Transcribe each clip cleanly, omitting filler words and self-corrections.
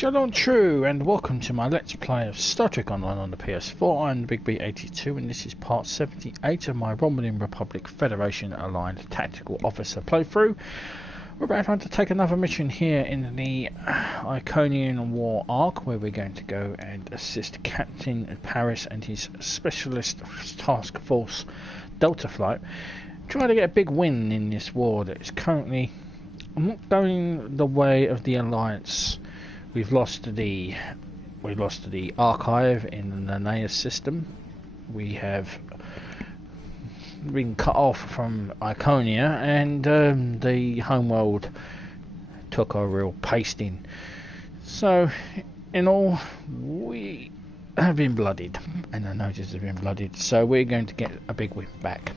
Hello true, and welcome to my Let's Play of Star Trek Online on the PS4. I'm the Big B82 and this is part 78 of my Romulan Republic Federation Aligned Tactical Officer playthrough. We're about to take another mission here in the Iconian War Arc, where we're going to go and assist Captain Paris and his Specialist Task Force Delta Flight, trying to get a big win in this war that is currently not going the way of the Alliance. We've lost the archive in the Naeus system. We have been cut off from Iconia, and the homeworld took a real pasting. So, in all, we have been bloodied, and the notice has been bloodied. So we're going to get a big win back.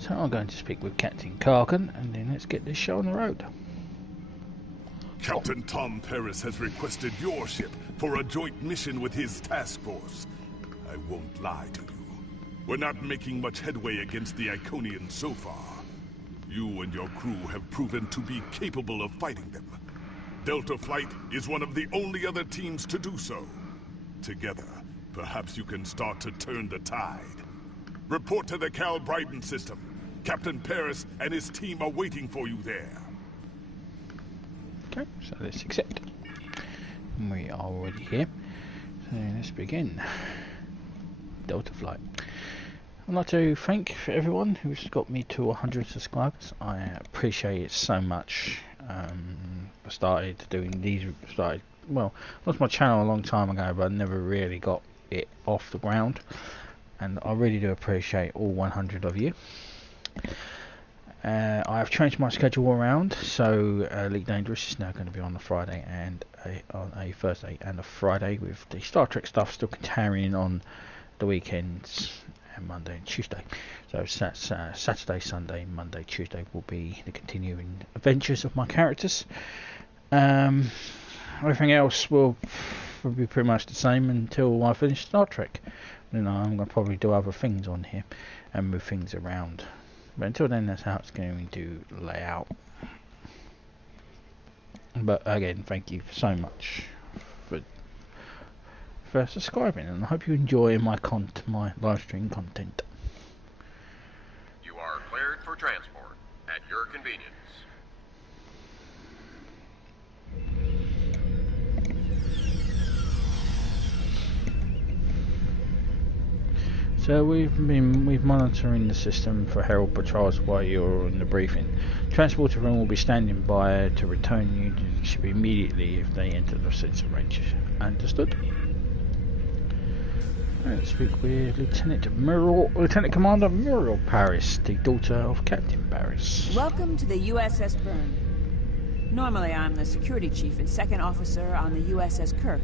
So I'm going to speak with Captain Karkin, and then let's get this show on the road. Captain Tom Paris has requested your ship for a joint mission with his task force. I won't lie to you. We're not making much headway against the Iconians so far. You and your crew have proven to be capable of fighting them. Delta Flight is one of the only other teams to do so. Together, perhaps you can start to turn the tide. Report to the Cal Bryden system. Captain Paris and his team are waiting for you there. Okay, so let's accept. We are already here. So let's begin. Delta Flight. I'd like to thank everyone who's got me to 100 subscribers. I appreciate it so much. I started doing these. Well, I lost my channel a long time ago, but I never really got it off the ground. And I really do appreciate all 100 of you. I have changed my schedule around, so Elite Dangerous is now going to be on a Friday and on a Thursday and a Friday, with the Star Trek stuff still carrying on the weekends and Monday and Tuesday. So Saturday, Sunday, Monday, Tuesday will be the continuing adventures of my characters. Everything else will be pretty much the same until I finish Star Trek. You know, I'm going to probably do other things on here and move things around. But until then, that's how it's going to lay out. But again, thank you so much for subscribing, and I hope you enjoy my live stream content. You are cleared for transport at your convenience. So we've monitoring the system for Herald patrols while you're in the briefing. Transporter room will be standing by to return you to the ship immediately if they enter the sensor range. Understood? Let's speak with Lieutenant Commander Muriel Paris, the daughter of Captain Paris. Welcome to the USS Byrne. Normally I'm the security chief and second officer on the USS Kirk,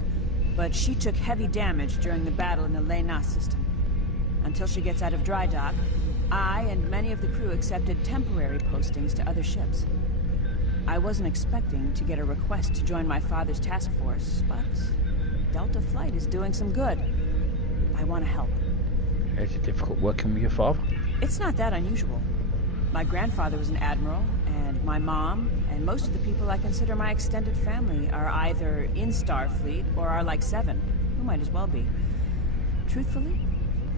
but she took heavy damage during the battle in the Naeus system. Until she gets out of dry dock, I and many of the crew accepted temporary postings to other ships. I wasn't expecting to get a request to join my father's task force, but Delta Flight is doing some good. I want to help. Is it difficult working with your father? It's not that unusual. My grandfather was an admiral, and my mom, and most of the people I consider my extended family are either in Starfleet or are like Seven, who might as well be. Truthfully,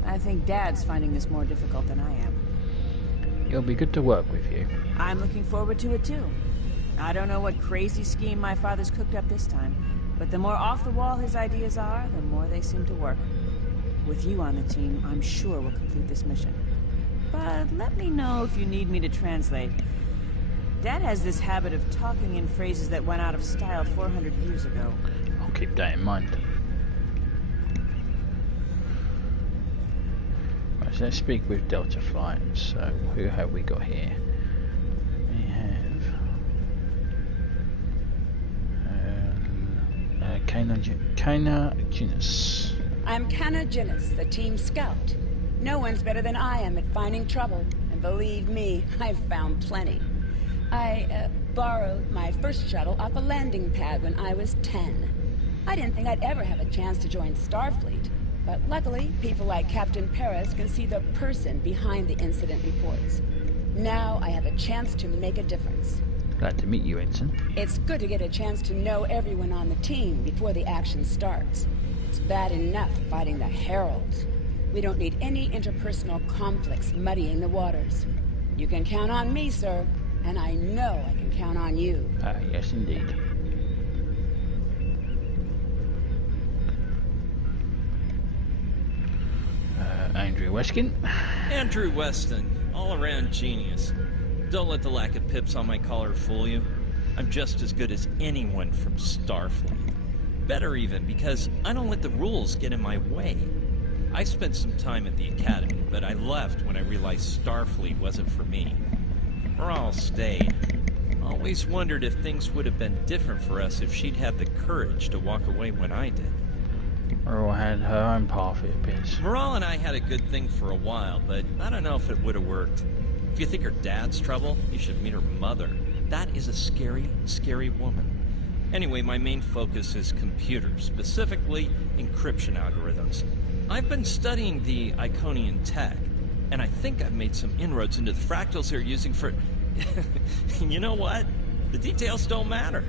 I think Dad's finding this more difficult than I am. It'll be good to work with you. I'm looking forward to it too. I don't know what crazy scheme my father's cooked up this time, but the more off the wall his ideas are, the more they seem to work. With you on the team, I'm sure we'll complete this mission. But let me know if you need me to translate. Dad has this habit of talking in phrases that went out of style 400 years ago. I'll keep that in mind. So let's speak with Delta Flight. So who have we got here? We have Kana Ginnis. I'm Kana Ginnis, the team scout. No one's better than I am at finding trouble, and believe me, I've found plenty. I borrowed my first shuttle off a landing pad when I was 10. I didn't think I'd ever have a chance to join Starfleet. But luckily, people like Captain Paris can see the person behind the incident reports. Now I have a chance to make a difference. Glad to meet you, Ensign. It's good to get a chance to know everyone on the team before the action starts. It's bad enough fighting the Heralds. We don't need any interpersonal conflicts muddying the waters. You can count on me, sir, and I know I can count on you. Yes, indeed. Andrew Weskin. Andrew Weston, all-around genius. Don't let the lack of pips on my collar fool you. I'm just as good as anyone from Starfleet. Better even, because I don't let the rules get in my way. I spent some time at the Academy, but I left when I realized Starfleet wasn't for me. Morale stayed. Always wondered if things would have been different for us if she'd had the courage to walk away when I did. Morale had her own path, it appears. Morale and I had a good thing for a while, but I don't know if it would have worked. If you think her dad's trouble, you should meet her mother. That is a scary, scary woman. Anyway, my main focus is computers, specifically encryption algorithms. I've been studying the Iconian tech, and I think I've made some inroads into the fractals they're using for... You know what? The details don't matter.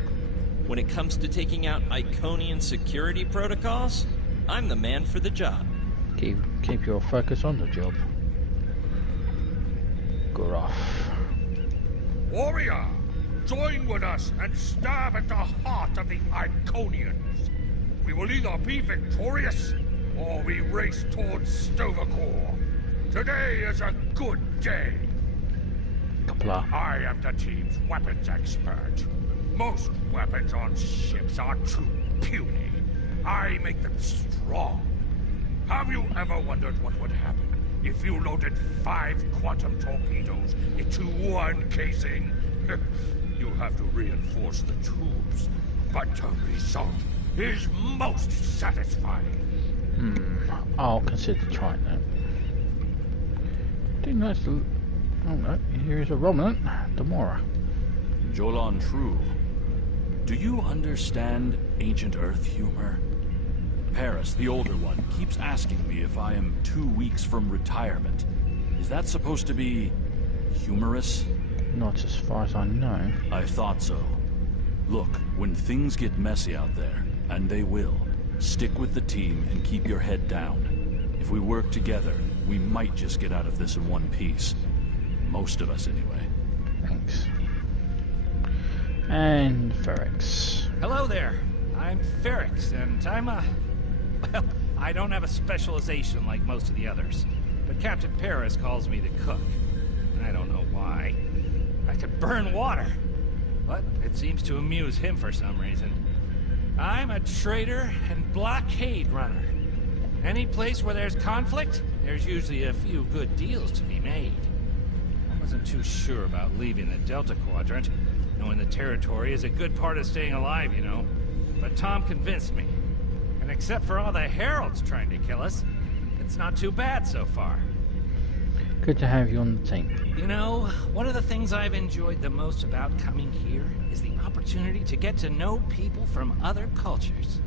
When it comes to taking out Iconian security protocols, I'm the man for the job. Keep your focus on the job. Groff. Warrior, join with us and stab at the heart of the Iconians. We will either be victorious, or we race towards Stovacor. Today is a good day. Kapla. I am the team's weapons expert. Most weapons on ships are too puny. I make them strong. Have you ever wondered what would happen if you loaded 5 quantum torpedoes into one casing? You have to reinforce the tubes, but the result is most satisfying. I'll consider trying that. Do nice to... Oh no, here is a Romulan, Demora. Jolan True. Do you understand ancient Earth humor? Paris, the older one, keeps asking me if I am 2 weeks from retirement. Is that supposed to be humorous? Not as far as I know. I thought so. Look, when things get messy out there, and they will, stick with the team and keep your head down. If we work together, we might just get out of this in one piece. Most of us, anyway. Thanks. And Ferrex. Hello there. I'm Ferrex, and I'm well, I don't have a specialization like most of the others, but Captain Paris calls me the cook. I don't know why. I could burn water, but it seems to amuse him for some reason. I'm a trader and blockade runner. Any place where there's conflict, there's usually a few good deals to be made. I wasn't too sure about leaving the Delta Quadrant, knowing the territory is a good part of staying alive, you know. But Tom convinced me. And except for all the Heralds trying to kill us, it's not too bad so far. Good to have you on the team. You know, one of the things I've enjoyed the most about coming here is the opportunity to get to know people from other cultures.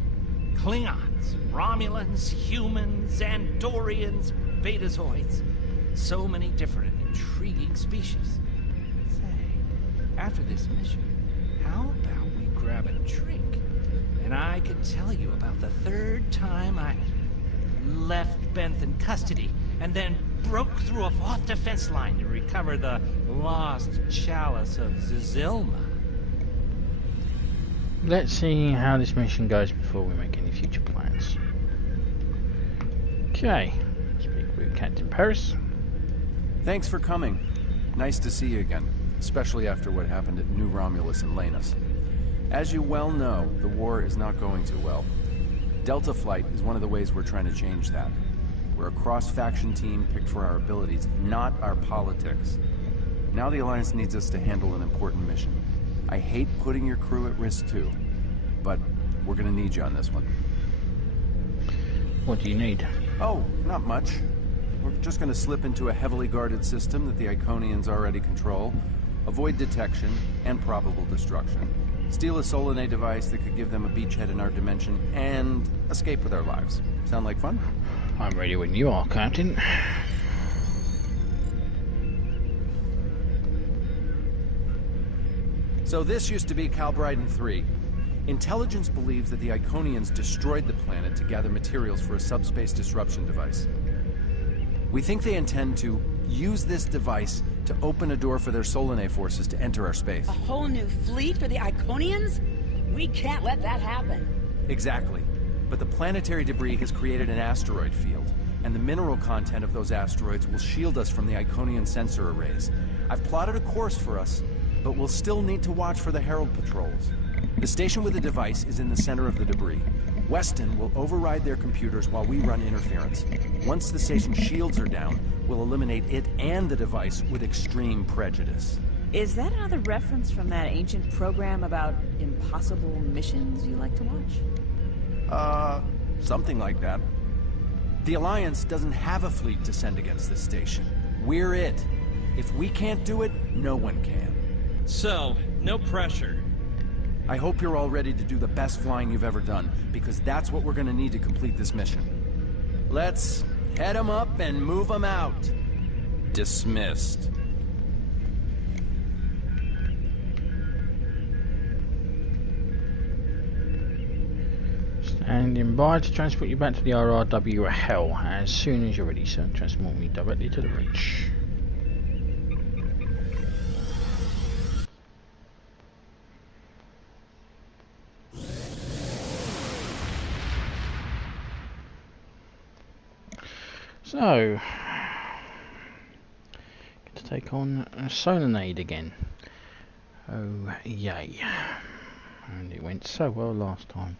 Klingons, Romulans, humans, Andorians, Betazoids. So many different and intriguing species. Say, after this mission, how about we grab a drink? And I can tell you about the 3rd time I left Benth in custody, and then broke through a 4th defense line to recover the lost chalice of Zizilma. Let's see how this mission goes before we make any future plans. Okay, speak with Captain Paris. Thanks for coming. Nice to see you again, especially after what happened at New Romulus and Lanus. As you well know, the war is not going too well. Delta Flight is one of the ways we're trying to change that. We're a cross-faction team picked for our abilities, not our politics. Now the Alliance needs us to handle an important mission. I hate putting your crew at risk too, but we're gonna need you on this one. What do you need? Oh, not much. We're just gonna slip into a heavily guarded system that the Iconians already control, avoid detection and probable destruction, steal a Solanae device that could give them a beachhead in our dimension, and escape with our lives. Sound like fun? I'm ready when you are, Captain. So this used to be Calbriden 3. Intelligence believes that the Iconians destroyed the planet to gather materials for a subspace disruption device. We think they intend to use this device to open a door for their Solanae forces to enter our space. A whole new fleet for the Iconians? We can't let that happen. Exactly. But the planetary debris has created an asteroid field, and the mineral content of those asteroids will shield us from the Iconian sensor arrays. I've plotted a course for us, but we'll still need to watch for the Herald patrols. The station with the device is in the center of the debris. Weston will override their computers while we run interference. Once the station's shields are down, we'll eliminate it and the device with extreme prejudice. Is that another reference from that ancient program about impossible missions you like to watch? Something like that. The Alliance doesn't have a fleet to send against this station. We're it. If we can't do it, no one can. So, no pressure. I hope you're all ready to do the best flying you've ever done, because that's what we're gonna need to complete this mission. Let's head them up and move them out. Dismissed. Standing by to transport you back to the RRW Hell as soon as you're ready, sir. Transport me directly to the bridge. So, get to take on Solanae again. Oh, yay. And it went so well last time.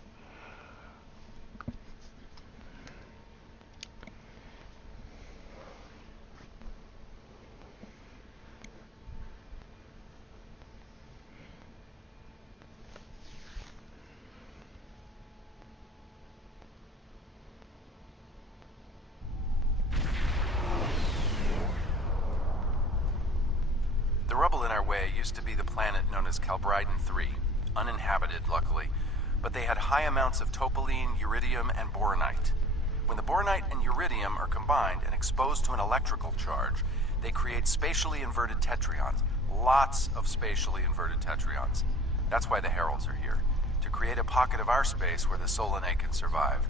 The rubble in our way used to be the planet known as Calbriden 3, uninhabited, luckily, but they had high amounts of topoline, uridium, and boronite. When the boronite and uridium are combined and exposed to an electrical charge, they create spatially inverted tetrions. Lots of spatially inverted tetrions. That's why the Heralds are here, to create a pocket of our space where the Solanae can survive.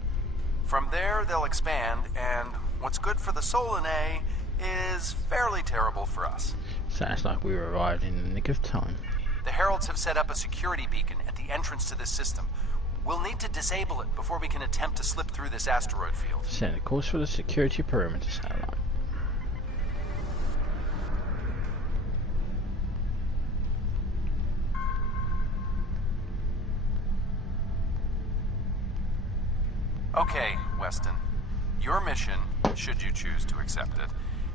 From there, they'll expand, and what's good for the Solanae is fairly terrible for us. Sounds like we arrived in the nick of time. The Heralds have set up a security beacon at the entrance to this system. We'll need to disable it before we can attempt to slip through this asteroid field. Set a course for the security perimeter satellite. Okay, Weston. Your mission, should you choose to accept it,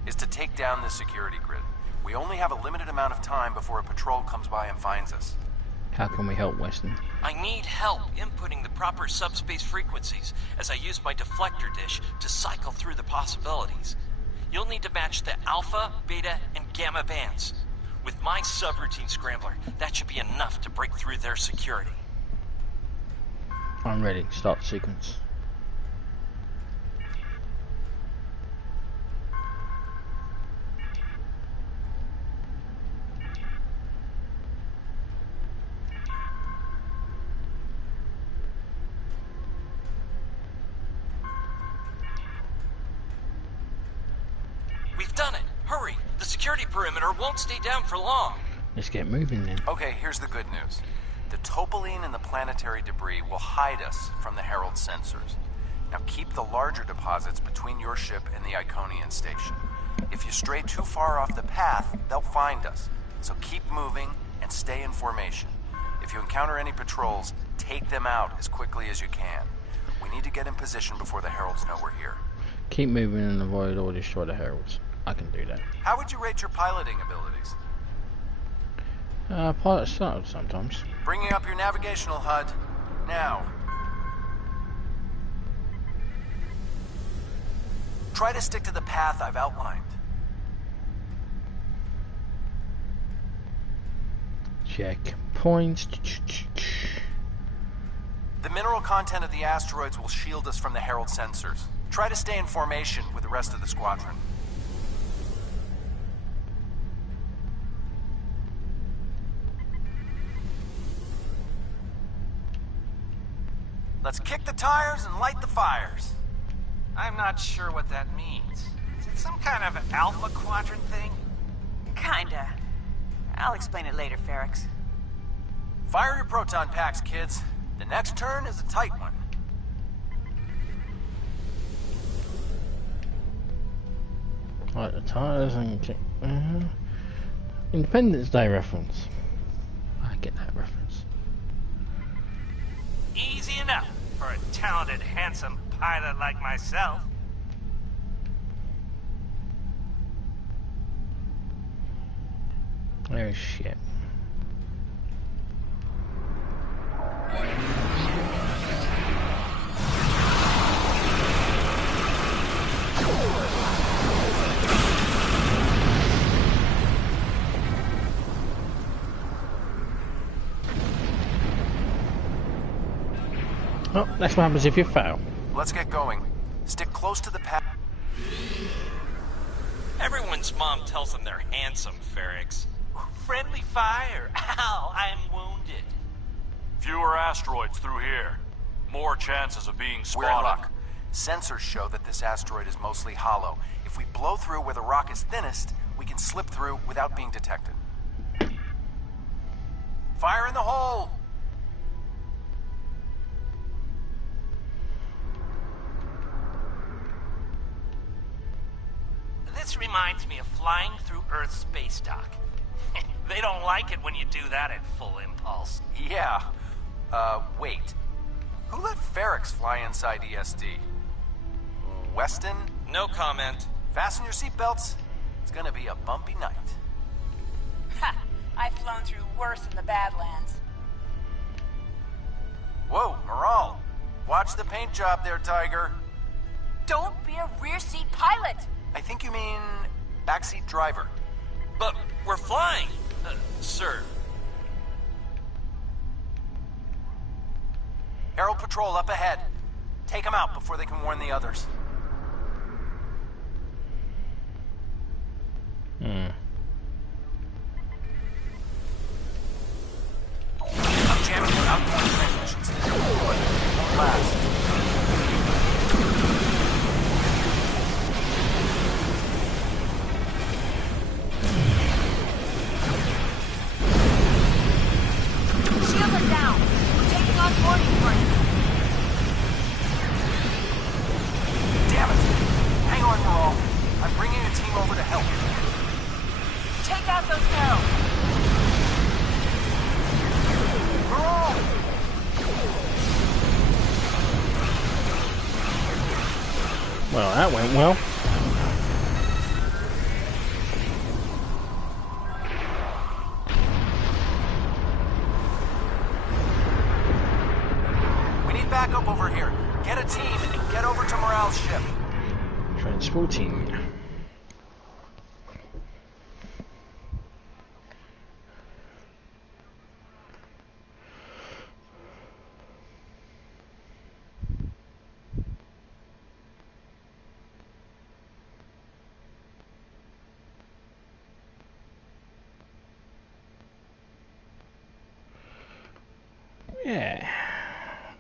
is to take down this security grid. We only have a limited amount of time before a patrol comes by and finds us. How can we help, Weston? I need help inputting the proper subspace frequencies as I use my deflector dish to cycle through the possibilities. You'll need to match the alpha, beta, and gamma bands. With my subroutine scrambler, that should be enough to break through their security. I'm ready. Start the sequence. We've done it! Hurry! The security perimeter won't stay down for long! Let's get moving then. Okay, here's the good news. The topoline and the planetary debris will hide us from the Herald sensors. Now keep the larger deposits between your ship and the Iconian station. If you stray too far off the path, they'll find us. So keep moving and stay in formation. If you encounter any patrols, take them out as quickly as you can. We need to get in position before the Heralds know we're here. Keep moving and avoid or destroy the Heralds. I can do that. How would you rate your piloting abilities? Pilot started sometimes. Bringing up your navigational HUD. Now. Try to stick to the path I've outlined. Check points. The mineral content of the asteroids will shield us from the Herald sensors. Try to stay in formation with the rest of the squadron. Let's kick the tires and light the fires. I'm not sure what that means. Is it some kind of alpha quadrant thing? Kinda. I'll explain it later, Ferrix. Fire your proton packs, kids. The next turn is a tight one. Like the tires and kick. Independence Day reference. I get that reference. Easy enough for a talented, handsome pilot like myself. Oh shit. Oh, that's what happens if you fail. Let's get going. Stick close to the pack. Everyone's mom tells them they're handsome, Ferrix. Friendly fire. Ow, I'm wounded. Fewer asteroids through here. More chances of being spotted. We're in luck. Sensors show that this asteroid is mostly hollow. If we blow through where the rock is thinnest, we can slip through without being detected. Fire in the hole! This reminds me of flying through Earth's space dock. They don't like it when you do that at full impulse. Yeah. Wait. Who let Ferrix fly inside ESD? Weston? No comment. Fasten your seatbelts. It's gonna be a bumpy night. Ha! I've flown through worse in the Badlands. Whoa, Moral. Watch the paint job there, Tiger. Don't be a rear seat pilot! I think you mean backseat driver. But we're flying, sir. Herald Patrol up ahead. Take them out before they can warn the others. I'm jamming your outgoing transmissions. But it won't last. Shields are down. We're taking on boarding party. Damn it! Hang on, Moral. I'm bringing a team over to help. Take out those heralds. Moral! Well, that went well. We need backup over here. Get a team and get over to Morale's ship. Transporting. Yeah.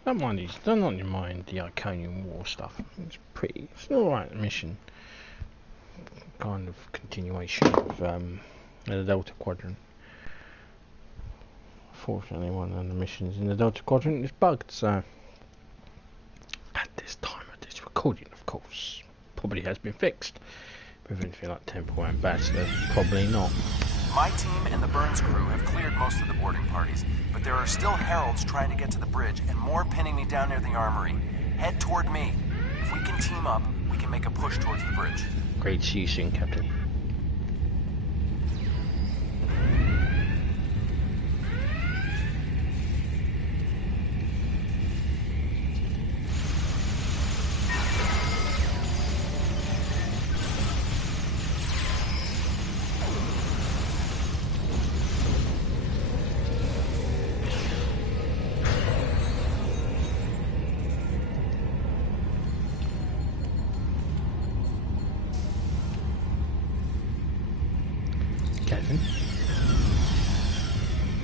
Don't mind the Iconian War stuff. It's pretty. It's an alright mission. Kind of continuation of the Delta Quadrant. Fortunately, one of the missions in the Delta Quadrant is bugged, so at this time of this recording, of course, probably has been fixed. With anything like temporal ambassador, probably not. My team and the Burns crew have cleared most of the boarding parties, but there are still heralds trying to get to the bridge and more pinning me down near the armory. Head toward me. If we can team up, we can make a push towards the bridge. Great to see you soon, Captain.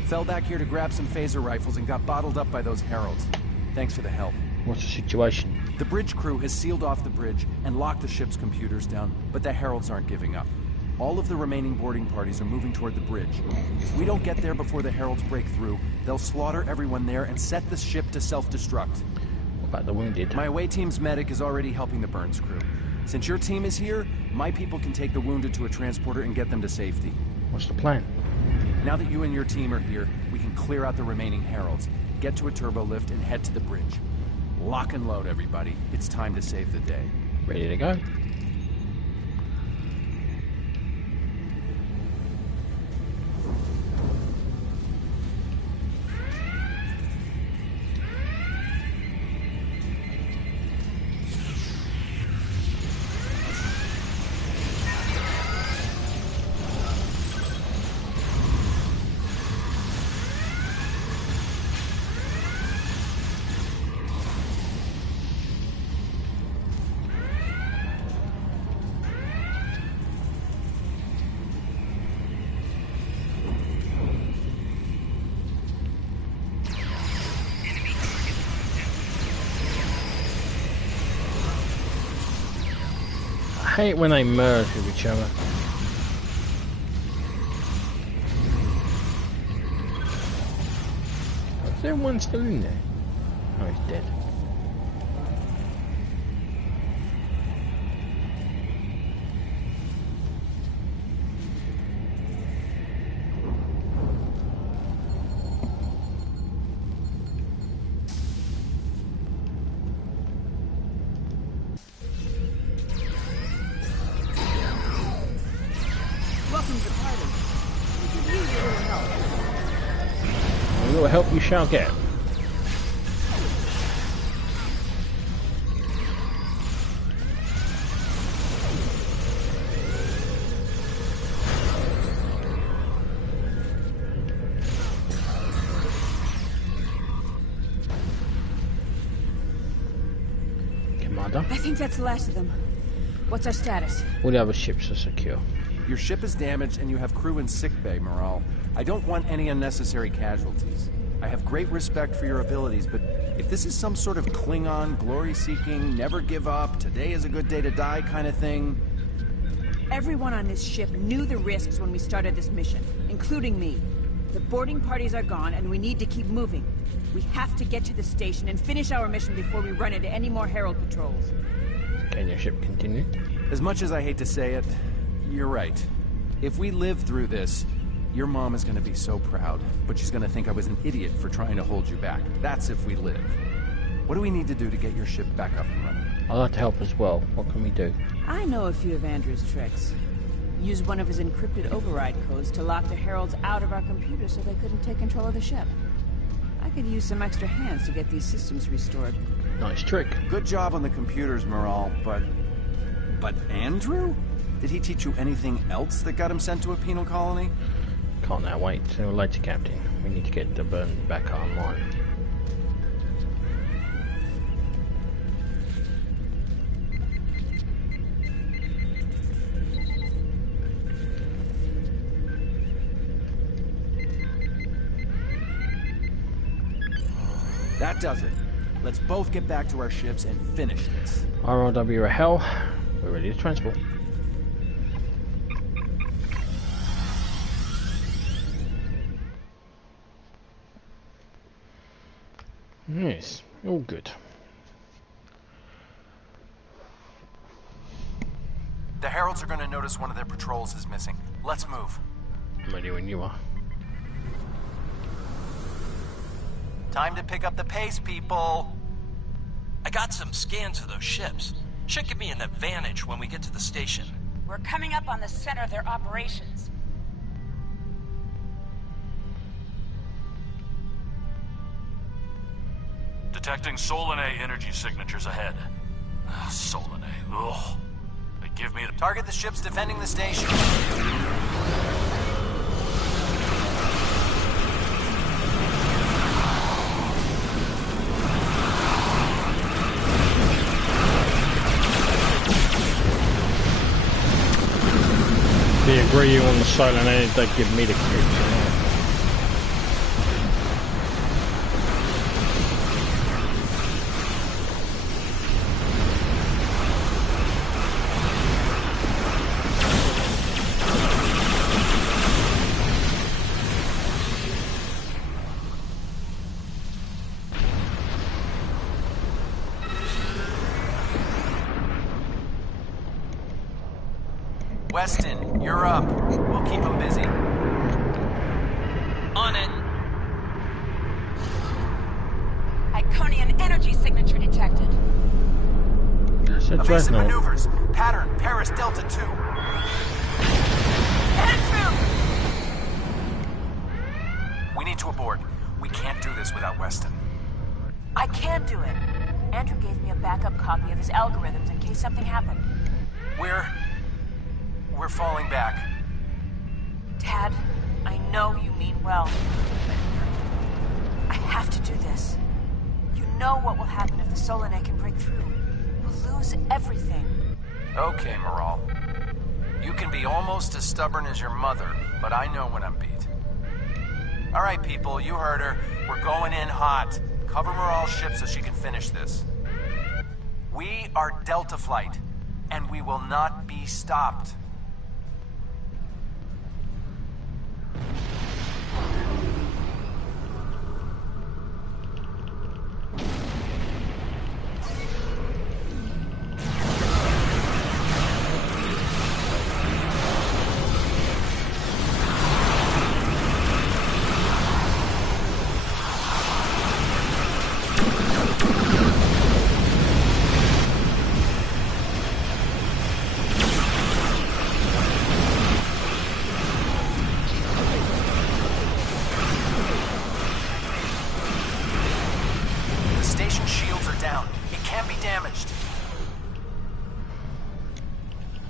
Fell back here to grab some phaser rifles and got bottled up by those heralds. Thanks for the help. What's the situation? The bridge crew has sealed off the bridge and locked the ship's computers down, but the Heralds aren't giving up. All of the remaining boarding parties are moving toward the bridge. If we don't get there before the Heralds break through, they'll slaughter everyone there and set the ship to self-destruct. What about the wounded? My away team's medic is already helping the Burns crew. Since your team is here, my people can take the wounded to a transporter and get them to safety. What's the plan? Now that you and your team are here, we can clear out the remaining Heralds, get to a turbo lift, and head to the bridge. Lock and load, everybody. It's time to save the day. Ready to go? I hate when they merge with each other. Is there one still in there? Oh, he's dead. A little help you shall get. Commander? I think that's the last of them. What's our status? All the other ships are secure. Your ship is damaged and you have crew in sickbay, Morale. I don't want any unnecessary casualties. I have great respect for your abilities, but if this is some sort of Klingon, glory-seeking, never give up, today is a good day to die kind of thing... Everyone on this ship knew the risks when we started this mission, including me. The boarding parties are gone, and we need to keep moving. We have to get to the station and finish our mission before we run into any more Herald patrols. Can your ship continue? As much as I hate to say it, you're right. If we live through this, your mom is going to be so proud, but she's going to think I was an idiot for trying to hold you back. That's if we live. What do we need to do to get your ship back up and running? I'd like to help as well. What can we do? I know a few of Andrew's tricks. Use one of his encrypted override codes to lock the Heralds out of our computers so they couldn't take control of the ship. I could use some extra hands to get these systems restored. Nice trick. Good job on the computers, Morale, but... But Andrew? Did he teach you anything else that got him sent to a penal colony? Can't now wait till later, Captain. We need to get the burn back online. That does it. Let's both get back to our ships and finish this. RRW hell. We're ready to transport. Yes, all good. The Heralds are going to notice one of their patrols is missing. Let's move. I'm ready when you are. Time to pick up the pace, people. I got some scans of those ships. Should give me an advantage when we get to the station. We're coming up on the center of their operations. Detecting Solanae energy signatures ahead. Solanae, ugh. They give me the... Target the ships defending the station. They agree on the silent edge, they give me the creeps. Weston, you're up. We'll keep him busy. On it. Iconian energy signature detected. It's a Evasive dreadnought. maneuvers. Pattern, Paris Delta 2. Head through! We need to abort. We can't do this without Weston. I can do it. Andrew gave me a backup copy of his algorithms in case something happened. We're falling back. Dad, I know you mean well. I have to do this. You know what will happen if the Solanae can break through. We'll lose everything. Okay, Moral. You can be almost as stubborn as your mother, but I know when I'm beat. All right, people, you heard her. We're going in hot. Cover Moral's ship so she can finish this. We are Delta Flight, and we will not be stopped.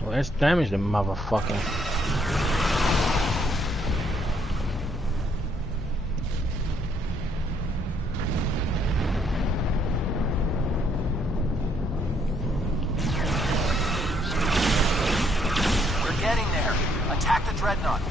Well, let's damage the motherfucker. We're getting there. Attack the dreadnought.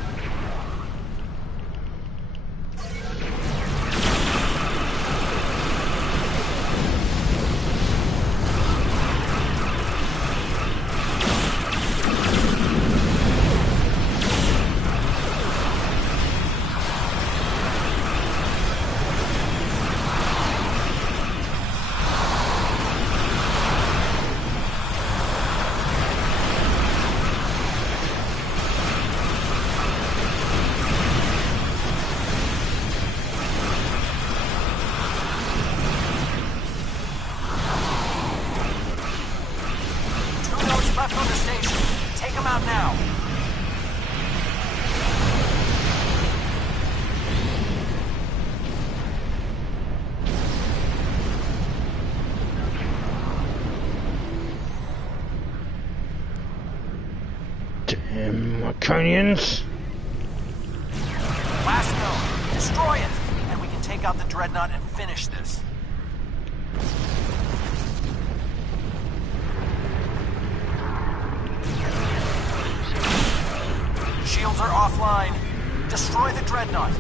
Left on the station. Take them out now. Damn Iconians. Last go. Destroy it. And we can take out the dreadnought and finish this. Shields are offline. Destroy the dreadnought.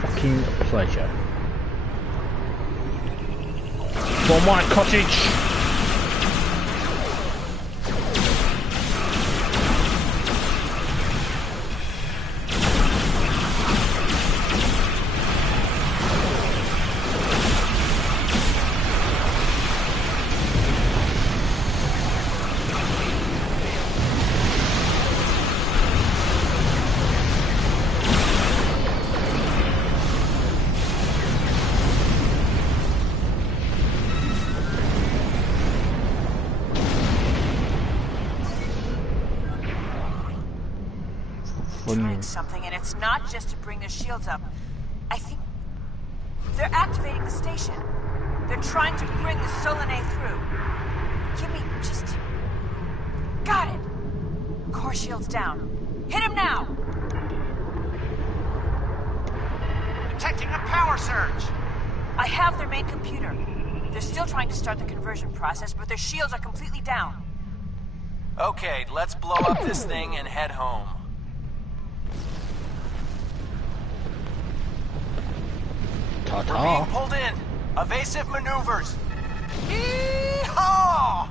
Fucking pleasure. For my cottage. Trying something, and it's not just to bring their shields up. I think they're activating the station. They're trying to bring the Solanae through. Give me just... Got it! Core shields down. Hit him now! Detecting a power surge! I have their main computer. They're still trying to start the conversion process, but their shields are completely down. Okay, let's blow up this thing and head home. We're being Ta-ta. pulled in. Evasive maneuvers. Yee-haw!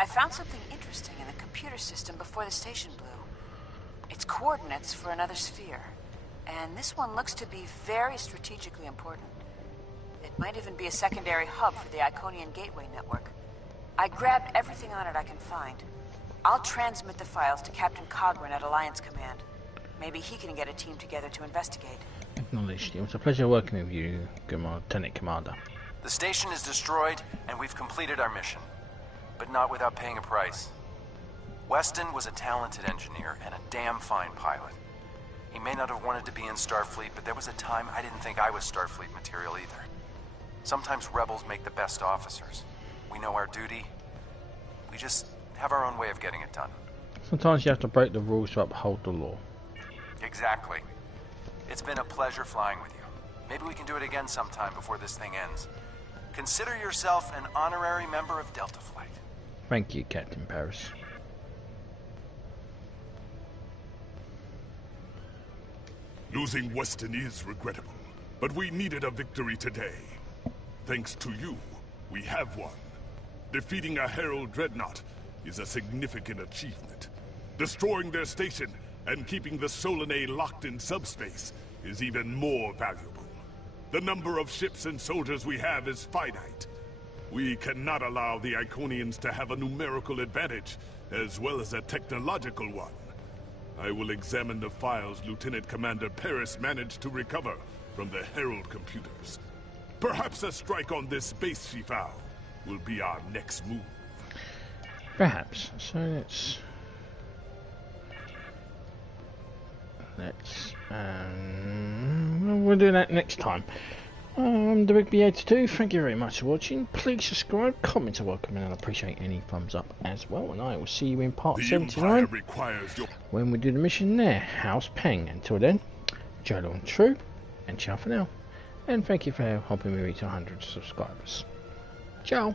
I found something interesting in the computer system before the station blew. It's coordinates for another sphere. And this one looks to be very strategically important. It might even be a secondary hub for the Iconian Gateway network. I grabbed everything on it I can find. I'll transmit the files to Captain Cogran at Alliance Command. Maybe he can get a team together to investigate. Acknowledged. It was a pleasure working with you, Lieutenant Commander. The station is destroyed, and we've completed our mission. But not without paying a price. Weston was a talented engineer and a damn fine pilot. He may not have wanted to be in Starfleet, but there was a time I didn't think I was Starfleet material either. Sometimes rebels make the best officers. We know our duty. We just have our own way of getting it done. Sometimes you have to break the rules to uphold the law. Exactly. It's been a pleasure flying with you. Maybe we can do it again sometime before this thing ends. Consider yourself an honorary member of Delta Flight. Thank you, Captain Paris. Losing Weston is regrettable, but we needed a victory today. Thanks to you, we have one. Defeating a Herald Dreadnought is a significant achievement. Destroying their station and keeping the Solanae locked in subspace is even more valuable. The number of ships and soldiers we have is finite. We cannot allow the Iconians to have a numerical advantage, as well as a technological one. I will examine the files Lieutenant Commander Paris managed to recover from the Herald computers. Perhaps a strike on this base she found will be our next move. Perhaps. So we'll do that next time. I'm the Big B82. Thank you very much for watching. Please subscribe, comments are welcome, and I'll appreciate any thumbs up as well. And I will see you in part 79 when we do the mission there, House Peng. Until then, Jolo and True, and ciao for now. And thank you for helping me reach 100 subscribers. Ciao.